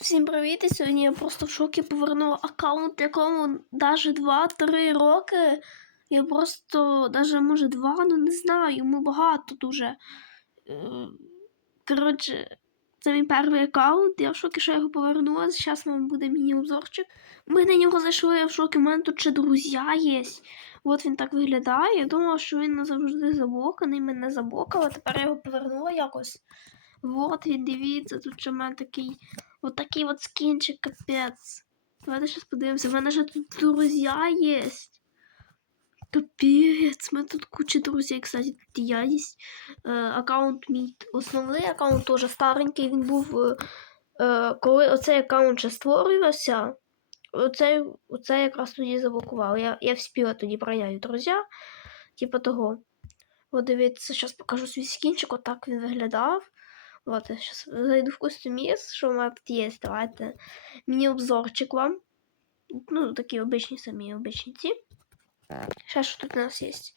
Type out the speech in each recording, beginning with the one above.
Всім привіт! І сьогодні я просто в шокі повернула аккаунт, якому навіть 2-3 роки. Я просто, навіть може 2, ну не знаю, йому багато дуже. Е, Коротше, це мій перший аккаунт, я в шокі, що я його повернула. Зараз вам буде міні-обзорчик. Ми на нього зайшли, я в шокі, у мене тут ще друзі є. От він так виглядає. Я думала, що він назавжди заблоканий, мене заблокали, тепер я його повернула якось. Вот він, дивіться, тут ще в мене такий Вот такий вот скинчик, капец. Давайте сейчас подивимося. У мене же тут друзья есть. Капец, у мене тут куча друзей, кстати, тут і я есть. Е, аккаунт мій основний аккаунт теж старенький. Він був. Е, е, коли оцей аккаунт ще створювався, оцей, оцей якраз тоді заблокував. Я, я вспіла тоді прийняти друзі. Типа того. От дивіться, зараз покажу свій скінчик, отак він виглядав. Вот, я сейчас зайду в костюмис, что у меня тут есть. Давайте мини-обзорчик вам. Ну, такие обычные, сами обычные ті. Сейчас что тут у нас есть?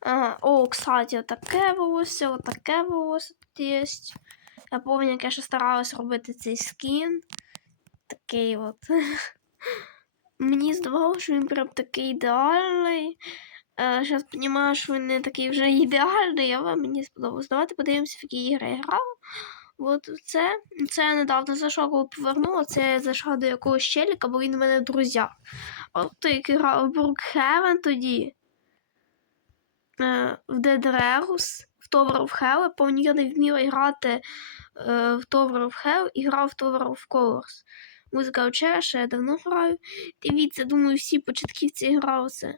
Ага. О, кстати, таке волосся, от таке волосся тут є. Я пам'ятаю, як я ще старалась робити цей скін. Такий от. Мені здавалося, що він прям такий ідеальний. Зараз розумію, що він не такий вже ідеальний, але мені сподобалось. Давайте подивимося, в які ігри я грав. От це, це я недавно зайшла, коли повернула, це я зайшла до якогось челіка, бо він у мене в друзях. От той, грав Brookhaven тоді. Е, в Dead Regus, в Tower of Hell. Пам'ятаю, я не вміла грати е, в Tower of Hell і грав в Tower of Colors. Музика вчора, що я давно граю. Дивіться, думаю, всі початківці грали це.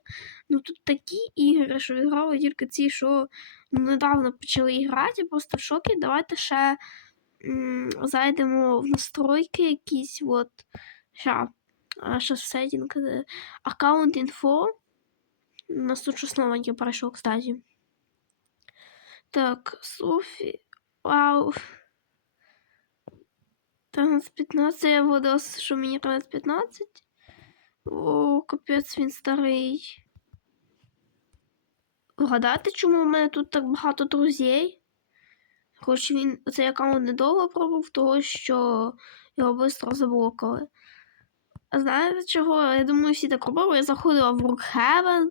Ну тут такі ігри, що грали тільки ці, що недавно почали грати, просто в шокі. Давайте ще м, зайдемо в настройки якісь. от. Ща. Ще сеттінг. Аккаунт інфо. У нас тут щось новеньке пройшло, кстати. Так, Софі. Вау. 13-15, я вгадав, що мені 13-15. О, капець, він старий. Вгадати, чому в мене тут так багато друзей? Хоч він цей аккаунт недовго пробув, того що його швидко заблокали. А знаєте чого? Я думаю, всі так робили. Я заходила в Brookhaven,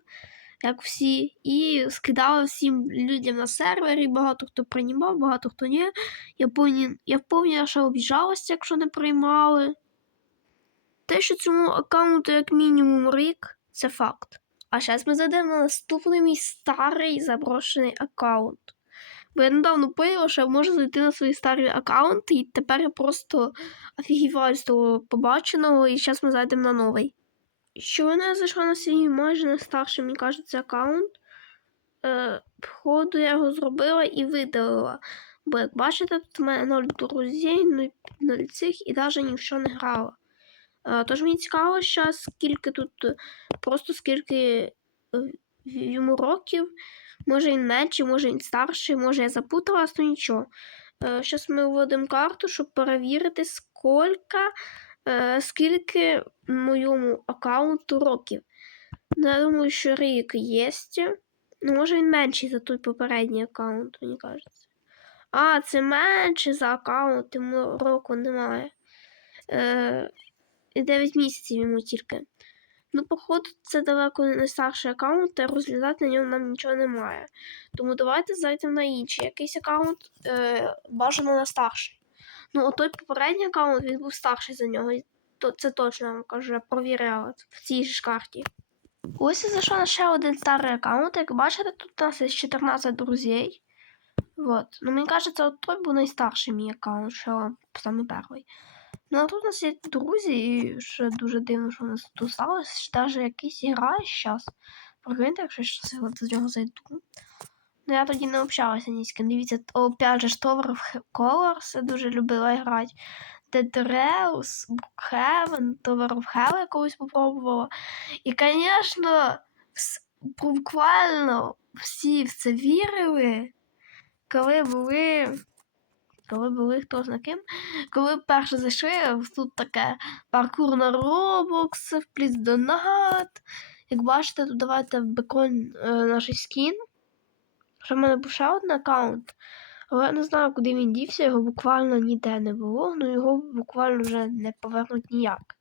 як всі, і скидала всім людям на сервері. Багато хто приймав, багато хто ні. Я повні, я повні що обіжалася, якщо не приймали. Те, що цьому аккаунту як мінімум рік, це факт. А зараз ми зайдемо на наступний мій старий заброшений аккаунт. Бо я недавно поняла, що я можу зайти на свій старий аккаунт, і тепер я просто офігіваю з того побаченого, і зараз ми зайдемо на новий. Що вона зайшла на свій майже не старший, мені кажеться, аккаунт. Е, Походу, я його зробила і видалила. Бо, як бачите, тут у мене 0 друзей, 0 цих і навіть ні в не грала. Е, тож мені цікаво, що скільки тут, просто скільки е, йому років. Може він менший, може він старший, може я запуталась, то нічого. Зараз ми вводимо карту, щоб перевірити, скільки, скільки моєму аккаунту років. Ну, я думаю, що рік є. Ну, може він менший за той попередній аккаунт, мені кажеться. А, це менше за аккаунт, йому року немає. Е, 9 місяців йому тільки. Ну, походу, це далеко не старший аккаунт, і розглядати на ньому нам нічого немає. Тому давайте зайдемо на інший якийсь аккаунт, е, бажано на старший. Ну, от той попередній аккаунт він був старший за нього. то, це точно я вам кажу, я провіряла в цій ж карті. Ось я зайшла на ще один старий аккаунт. Як бачите, тут у нас є 14 друзей. Вот. Ну, мені кажеться, от той був найстарший мій аккаунт, що саме перший. Ну, а тут у нас є друзі, і ще дуже дивно, що у нас тут сталося. Навіть якийсь грає зараз. Прикиньте, якщо я щось з нього зайду. Ну, я тоді не общалася ні з ким. Дивіться, опять же, Tower of Colors я дуже любила грати. Reus, Brookhaven, Tower of Hell я колись попробувала. І, звісно, буквально всі в це вірили, коли були коли були хто зна ким. Коли перше зайшли, тут таке паркур на Roblox, плюс донат. Як бачите, тут давайте в бекон е, наш скін. Що в мене був ще один аккаунт. Але я не знаю, куди він дівся, його буквально ніде не було, ну його буквально вже не повернуть ніяк.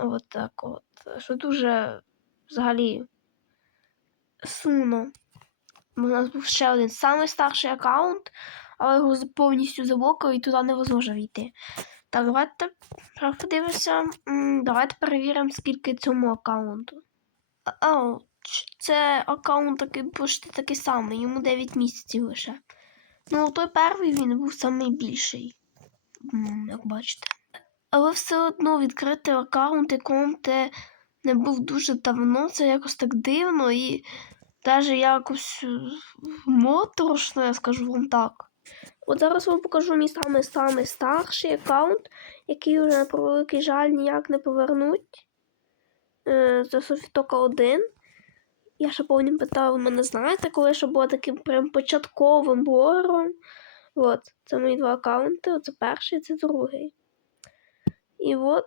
От так от. Що дуже взагалі сумно. Бо У нас був ще один самий старший аккаунт, але його повністю заблокали і туди невозможно війти. Так, давайте подивимося. Давайте перевіримо, скільки цьому аккаунту. Ч- це аккаунт такий почти такий самий, йому 9 місяців лише. Ну, той перший він був найбільший, як бачите. Але все одно відкрити аккаунт, якому ти не був дуже давно, це якось так дивно і навіть якось е, моторошно, я скажу вам так. От зараз вам покажу мій самий самий старший аккаунт, який вже на превеликий жаль ніяк не повернуть. Е, Це Софітока 1. Я ще повністю питала, ви мене знаєте, коли ще була таким прям початковим блогером. От, це мої два аккаунти, оце перший, це другий. І от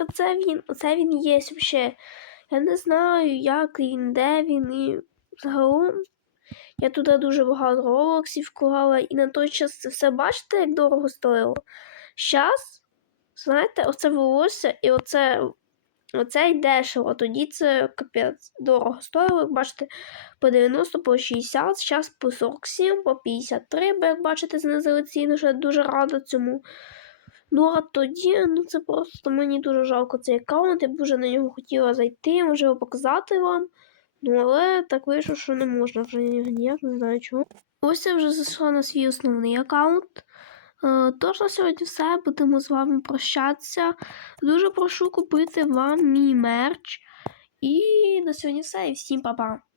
оце він, оце він є взагалі. Я не знаю, як він, де він і загалом. Я туди дуже багато ролоксів вклала, і на той час це все бачите, як дорого стоїло. Щас, знаєте, оце волосся і оце, оце й дешево. Тоді це капець дорого стоїло, як бачите, по 90, по 60, зараз по 47, по 53, бо як бачите, знизили ціну, що я дуже рада цьому. Ну, а тоді, ну це просто мені дуже жалко цей аккаунт, я б дуже на нього хотіла зайти, можливо, показати вам. Ну, але так вийшло, що не можна вже ніяк, не знаю чого. Ось я вже зайшла на свій основний аккаунт. Е, Тож на сьогодні все, будемо з вами прощатися. Дуже прошу купити вам мій мерч. І на сьогодні все, і всім па-па.